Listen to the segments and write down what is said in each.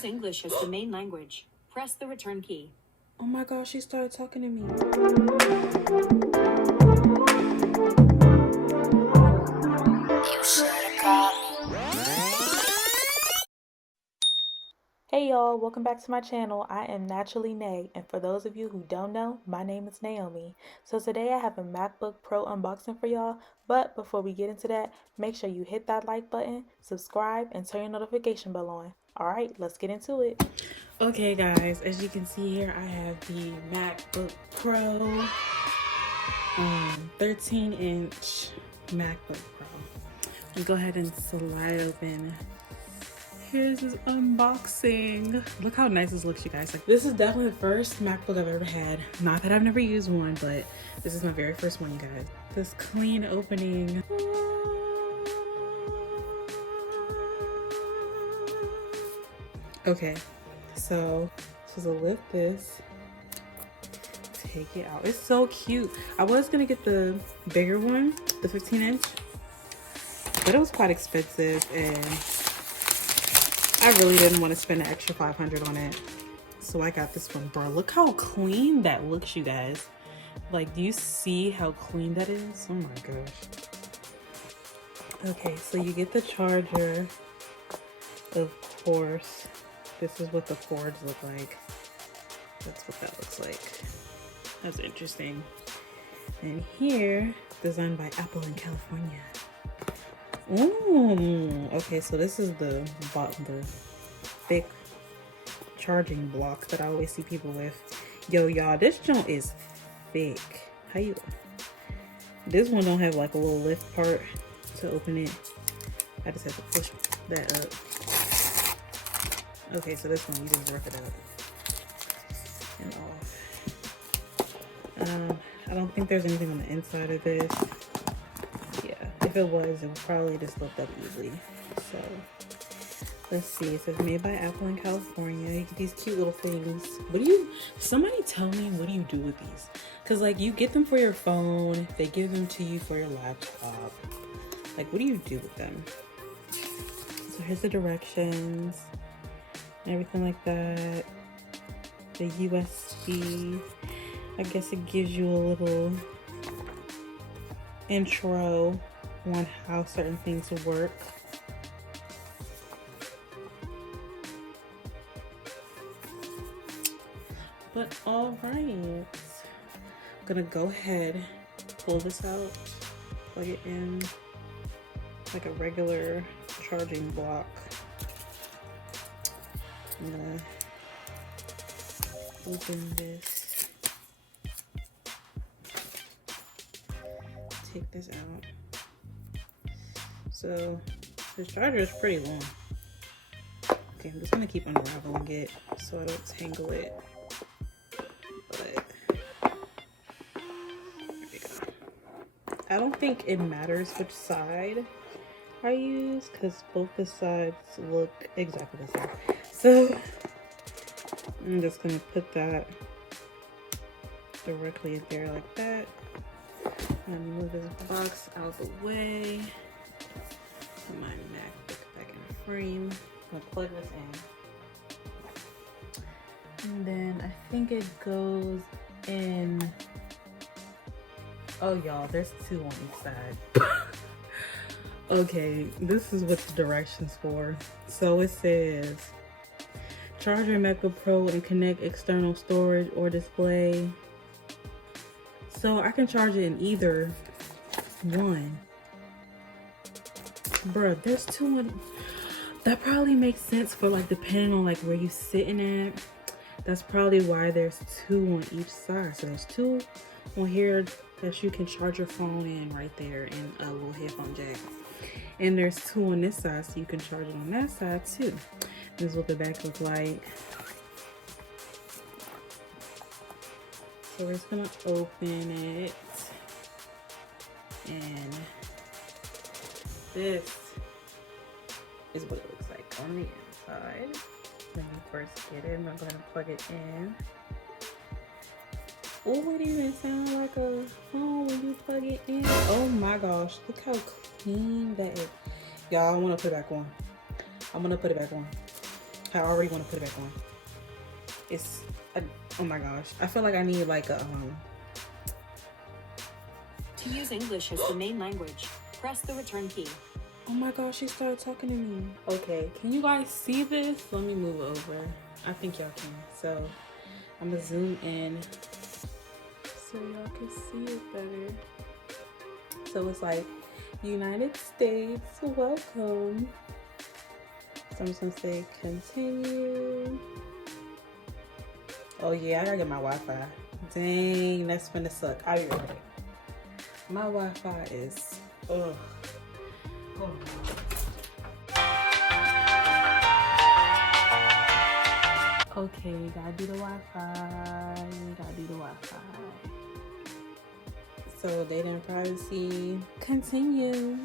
Choose English as the main language. Press the return key. Oh my gosh, she started talking to me. You should've called me. Hey y'all, welcome back to my channel. I am Naturally Nay, and for those of you who don't know, my name is Naomi. So today I have a MacBook Pro unboxing for y'all, but before we get into that, make sure you hit that like button, subscribe, and turn your notification bell on. Alright, let's get into it. Okay guys, as you can see here, I have the MacBook Pro, 13-inch MacBook Pro. Let's go ahead and slide open. Here's this unboxing. Look how nice this looks, you guys. Like, this is definitely the first MacBook I've ever had. Not that I've never used one, but this is my very first one, you guys. This clean opening. Okay, so to lift this, take it out. It's so cute. I was gonna get the bigger one, the 15-inch, but it was quite expensive and I really didn't want to spend an extra $500 on it, so I got this one. Bro, look how clean that looks, you guys. Like, do you see how clean that is? Oh my gosh. Okay, so you get the charger, of course. This is what the cords look like. That's what that looks like. That's interesting. And here, designed by Apple in California. Ooh, okay, so this is the thick charging block that I always see people with. Yo, y'all, this joint is thick. How you? This one don't have like a little lift part to open it. I just have to push that up. Okay, so this one you just rough it up and off. I don't think there's anything on the inside of this. If it was, it would probably just lift up easily. So let's see. It says made by Apple in California. You get these cute little things. Somebody tell me, what do you do with these? Because like, you get them for your phone, they give them to you for your laptop. Like, what do you do with them? So here's the directions and everything like that. The USB, I guess it gives you a little intro on how certain things work. But all right, I'm gonna go ahead, pull this out, plug it in like a regular charging block. I'm gonna open this, take this out. So this charger is pretty long. Okay, I'm just gonna keep unraveling it so I don't tangle it. But there we go. I don't think it matters which side I use because both the sides look exactly the same. So I'm just gonna put that directly in there like that. And move this box out of the way. Put my MacBook back in the frame. I'm gonna plug this in. And then I think it goes in. Oh y'all, there's two on each side. Okay, this is what the directions for. So it says charge your MacBook Pro and connect external storage or display. So I can charge it in either one. Bruh, there's two on. That probably makes sense for like depending on like where you sitting at. That's probably why there's two on each side. So there's two on here that you can charge your phone in right there, and a little headphone jack. And there's two on this side, so you can charge it on that side too. This is what the back looks like. So we're just gonna open it, and this is what it looks like on the inside. When you first get it, I'm gonna go ahead and plug it in. Oh, it even sounds like a phone when you plug it in. Oh my gosh, look how clean that is. Y'all, I wanna put it back on. I'm gonna put it back on. I already want to put it back on. Oh my gosh. I feel like I need like a, To use English as the main language, press the return key. oh my gosh, she started talking to me. Okay, can you guys see this? Let me move over. I think y'all can. So I'm gonna zoom in so y'all can see it better. So it's like, United States, welcome. So I'm just gonna say continue. Oh yeah, I gotta get my Wi-Fi. Dang, that's gonna suck. I'll be right back. My Wi-Fi is, ugh. Oh. Okay, gotta do the Wi-Fi. Gotta do the Wi-Fi. So data and privacy. Continue.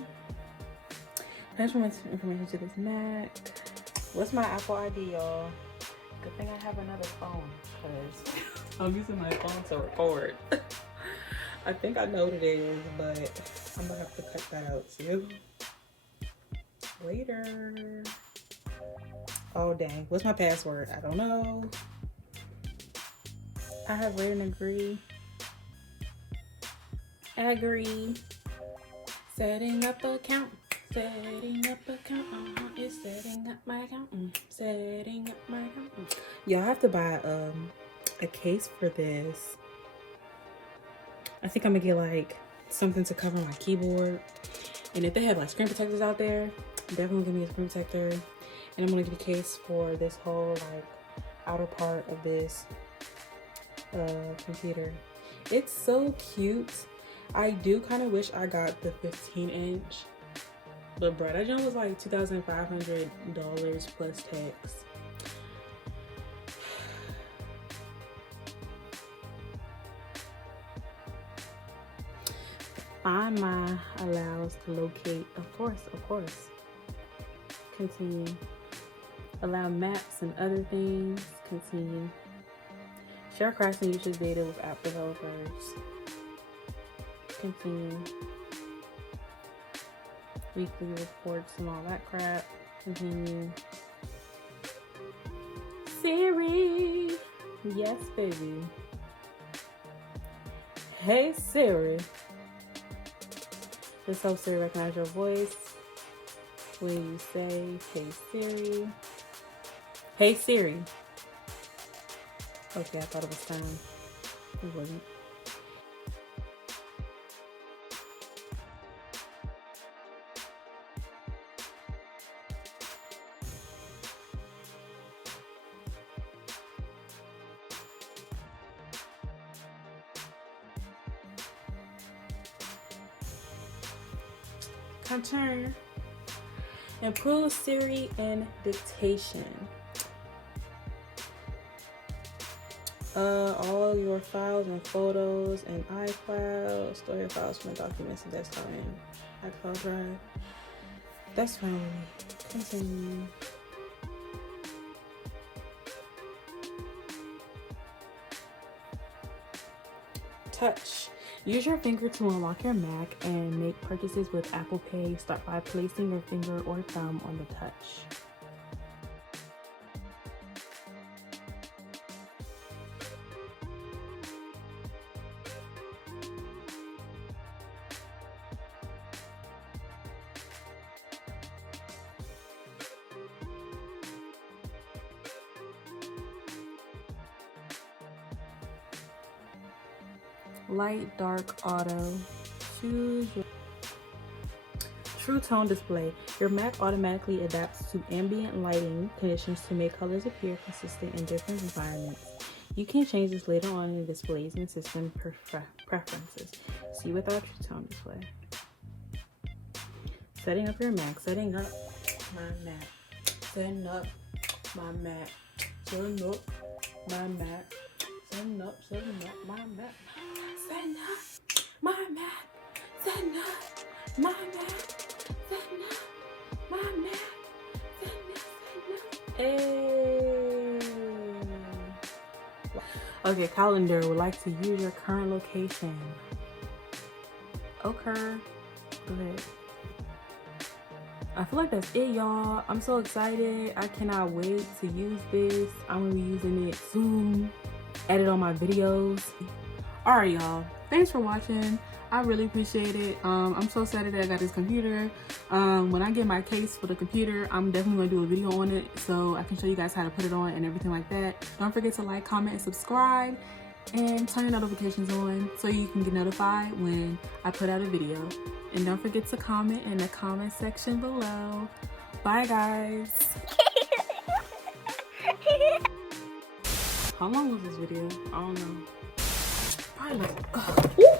Transfer information to this Mac. What's my Apple ID, y'all? Good thing I have another phone, because I'm using my phone to record. I think I know what it is, but I'm gonna have to cut that out too. Later. Oh dang, what's my password? I don't know. I have read and agree. Agree. Setting up account. Setting up account. It's setting up my account. Setting up my account. Y'all have to buy a case for this. I think I'm gonna get like something to cover my keyboard. And if they have like screen protectors out there, definitely give me a screen protector. And I'm gonna get a case for this whole like outer part of this computer. It's so cute. I do kind of wish I got the 15-inch, but bro, that junk was like $2,500 plus tax. Find My allows to locate, of course. Continue. Allow maps and other things. Continue. Share cracks and usage data with app developers. Continue. Weekly reports and all that crap. Continue. Siri. Yes, baby. Hey, Siri. This helps Siri recognize your voice when you say, hey, Siri. Hey, Siri. Okay, I thought it was time. It wasn't. Continue. Improve Siri and dictation. All your files and photos in iCloud. Store your files from the documents and desktop in iCloud Drive. That's fine with me. Continue. Touch. Use your finger to unlock your Mac and make purchases with Apple Pay. Start by placing your finger or thumb on the touch. Light, dark, auto. Choose your True Tone Display. Your Mac automatically adapts to ambient lighting conditions to make colors appear consistent in different environments. You can change this later on in displays and system preferences. See without True Tone Display. Setting up your Mac. Setting up my Mac. Setting up my Mac. Setting up my Mac. Setting up my Mac. Setting up my Mac. Setting up my Mac. Setting up my Mac. Setting up. Hey. Okay, calendar would like to use your current location. Okay. Go ahead. I feel like that's it, y'all. I'm so excited. I cannot wait to use this. I'm gonna be using it soon. Edit on my videos. All right, y'all. Thanks for watching. I really appreciate it. I'm so excited that I got this computer. When I get my case for the computer, I'm definitely gonna do a video on it so I can show you guys how to put it on and everything like that. Don't forget to like, comment, and subscribe, and turn your notifications on so you can get notified when I put out a video. And don't forget to comment in the comment section below. Bye, guys. How long was this video? I don't know. Probably like,